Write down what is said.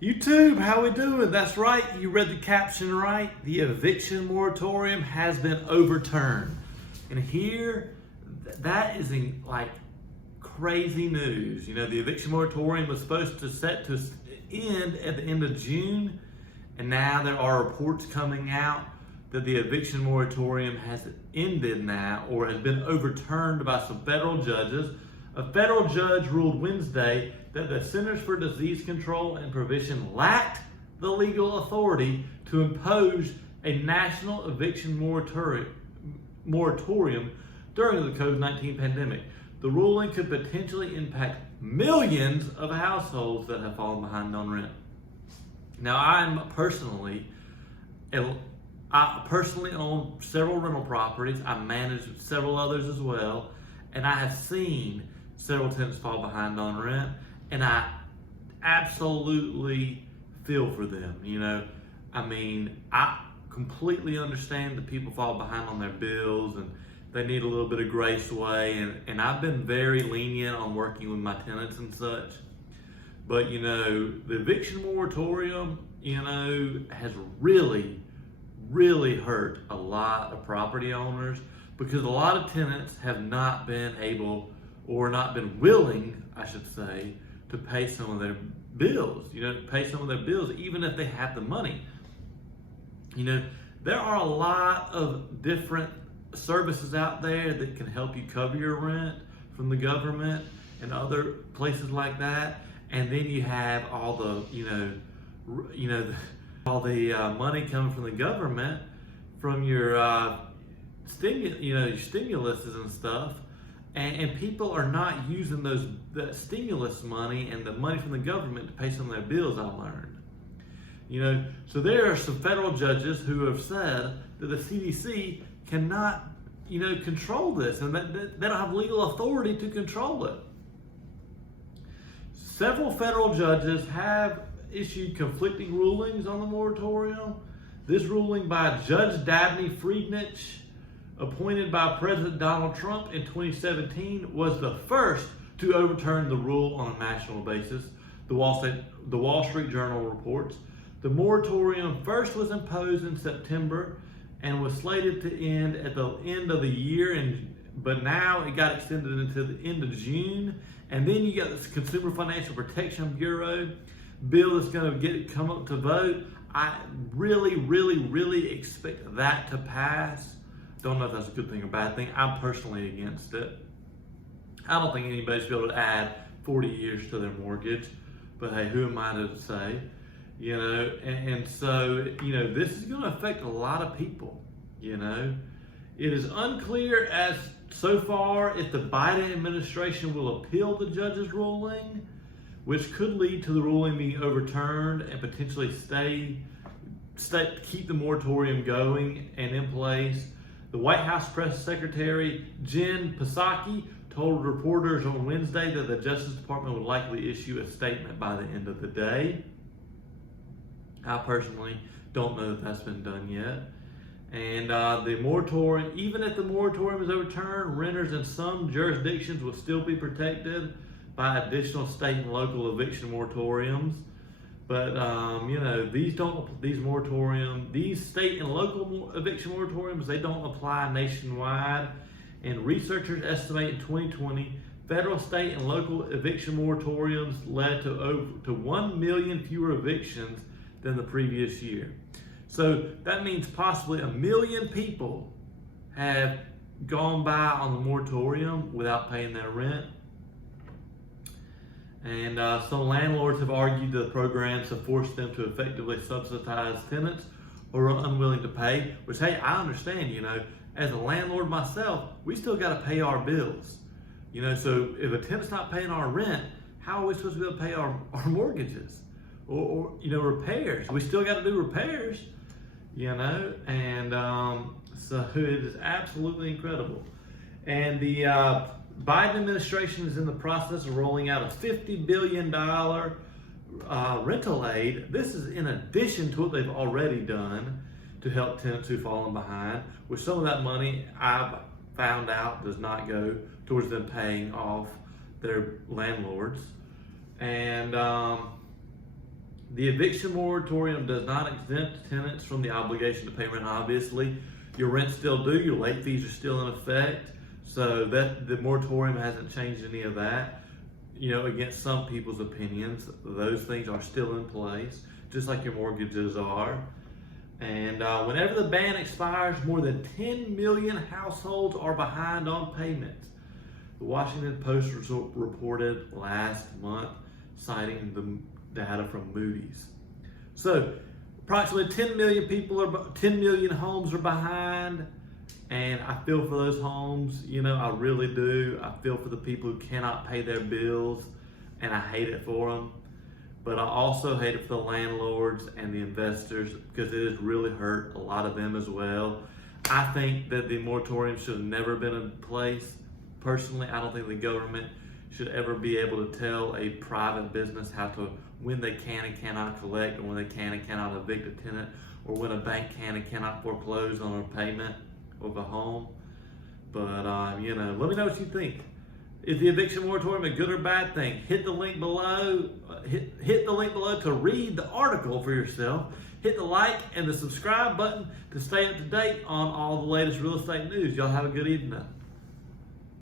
YouTube, how we doing? That's right, you read the caption right. The eviction moratorium has been overturned. And here, that is like crazy news. You know, the eviction moratorium was supposed to set to end at the end of June, and now there are reports coming out that the eviction moratorium has ended now or has been overturned by some federal judges. A federal judge ruled Wednesday that the Centers for Disease Control and Prevention lacked the legal authority to impose a national eviction moratorium during the COVID-19 pandemic. The ruling could potentially impact millions of households that have fallen behind on rent. Now, I personally own several rental properties. I manage several others as well, and I have seen several tenants fall behind on rent, and I absolutely feel for them. You know, I mean, I completely understand that people fall behind on their bills and they need a little bit of grace away, and I've been very lenient on working with my tenants and such. But you know, the eviction moratorium, you know, has really hurt a lot of property owners, because a lot of tenants have not been able, or not been willing, I should say, to pay some of their bills, even if they have the money. You know, there are a lot of different services out there that can help you cover your rent from the government and other places like that. And then you have all the, all the money coming from the government from your, your stimuluses and stuff. And people are not using that stimulus money and the money from the government to pay some of their bills, I learned. You know, so there are some federal judges who have said that the CDC cannot, control this, and that they don't have legal authority to control it. Several federal judges have issued conflicting rulings on the moratorium. This ruling by Judge Dabney Friedrich, appointed by President Donald Trump in 2017, was the first to overturn the rule on a national basis, the Wall Street Journal reports. The moratorium first was imposed in September and was slated to end at the end of the year, but now it got extended into the end of June. And then you got this Consumer Financial Protection Bureau bill that's going to come up to vote. I really expect that to pass. Don't know if that's a good thing or bad thing. I'm personally against it. I don't think anybody should be able to add 40 years to their mortgage, but hey, who am I to say? You know, and so, this is going to affect a lot of people. You know, it is unclear as so far if the Biden administration will appeal the judge's ruling, which could lead to the ruling being overturned and potentially keep the moratorium going and in place. The White House Press Secretary Jen Psaki told reporters on Wednesday that the Justice Department would likely issue a statement by the end of the day. I personally don't know that that's been done yet. And the moratorium, even if the moratorium is overturned, renters in some jurisdictions will still be protected by additional state and local eviction moratoriums. But these state and local eviction moratoriums, they don't apply nationwide. And researchers estimate in 2020, federal, state, and local eviction moratoriums led to 1 million fewer evictions than the previous year. So that means possibly 1 million people have gone by on the moratorium without paying their rent. And some landlords have argued that the programs have forced them to effectively subsidize tenants who are unwilling to pay, which, hey, I understand. As a landlord myself, we still got to pay our bills. So if a tenant's not paying our rent, how are we supposed to be able to pay our mortgages or repairs? We still got to do repairs, and so it is absolutely incredible. And the Biden administration is in the process of rolling out a $50 billion rental aid. This is in addition to what they've already done to help tenants who've fallen behind, which some of that money I've found out does not go towards them paying off their landlords. And The eviction moratorium does not exempt tenants from the obligation to pay rent. Obviously, your rent's still due, your late fees are still in effect, so that the moratorium hasn't changed any of that. You know, against some people's opinions, those things are still in place, just like your mortgages are. And whenever the ban expires, more than 10 million households are behind on payments. The Washington Post reported last month, citing the data from Moody's. So, approximately 10 million homes are behind, and I feel for those homes. You know, I really do. I feel for the people who cannot pay their bills, and I hate it for them. But I also hate it for the landlords and the investors, because it has really hurt a lot of them as well. I think that the moratorium should have never been in place. Personally, I don't think the government should ever be able to tell a private business when they can and cannot collect, or when they can and cannot evict a tenant, or when a bank can and cannot foreclose on a payment of a home. But you know, let me know what you think. Is the eviction moratorium a good or bad thing? Hit the link below. Hit the link below to read the article for yourself. Hit the like and the subscribe button to stay up to date on all the latest real estate news. Y'all have a good evening.